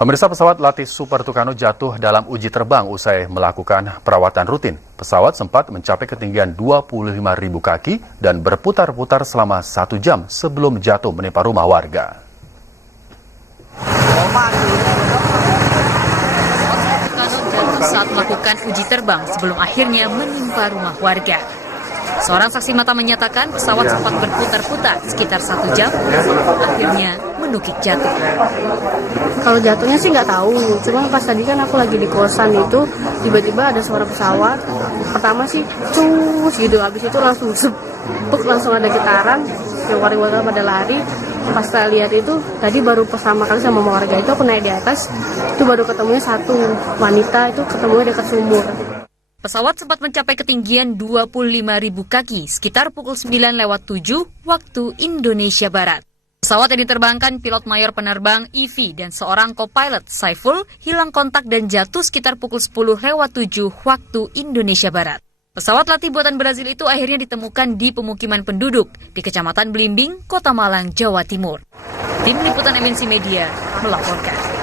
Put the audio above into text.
Pemirsa, pesawat latih Super Tucano jatuh dalam uji terbang usai melakukan perawatan rutin. Pesawat sempat mencapai ketinggian 25.000 kaki dan berputar-putar selama 1 jam sebelum jatuh menimpa rumah warga. Jatuh saat melakukan uji terbang sebelum akhirnya menimpa rumah warga. Seorang saksi mata menyatakan pesawat sempat berputar-putar sekitar 1 jam sebelum akhirnya menukik jatuh. Kalau jatuhnya sih nggak tahu, cuma pas tadi kan aku lagi di kosan itu tiba-tiba ada suara pesawat. Pertama sih cus gitu, habis itu langsung sepuk, langsung ada getaran, warga-warga pada lari. Pas saya lihat itu tadi baru pertama kali sama warga itu aku naik di atas, itu baru ketemunya satu wanita itu ketemunya dekat sumur. Pesawat sempat mencapai ketinggian 25.000 kaki sekitar pukul 9:07 waktu Indonesia Barat. Pesawat yang diterbangkan pilot mayor penerbang Ivi dan seorang co-pilot Saiful hilang kontak dan jatuh sekitar pukul 10:07 waktu Indonesia Barat. Pesawat latih buatan Brazil itu akhirnya ditemukan di pemukiman penduduk di Kecamatan Belimbing, Kota Malang, Jawa Timur. Tim Liputan MNC Media melaporkan.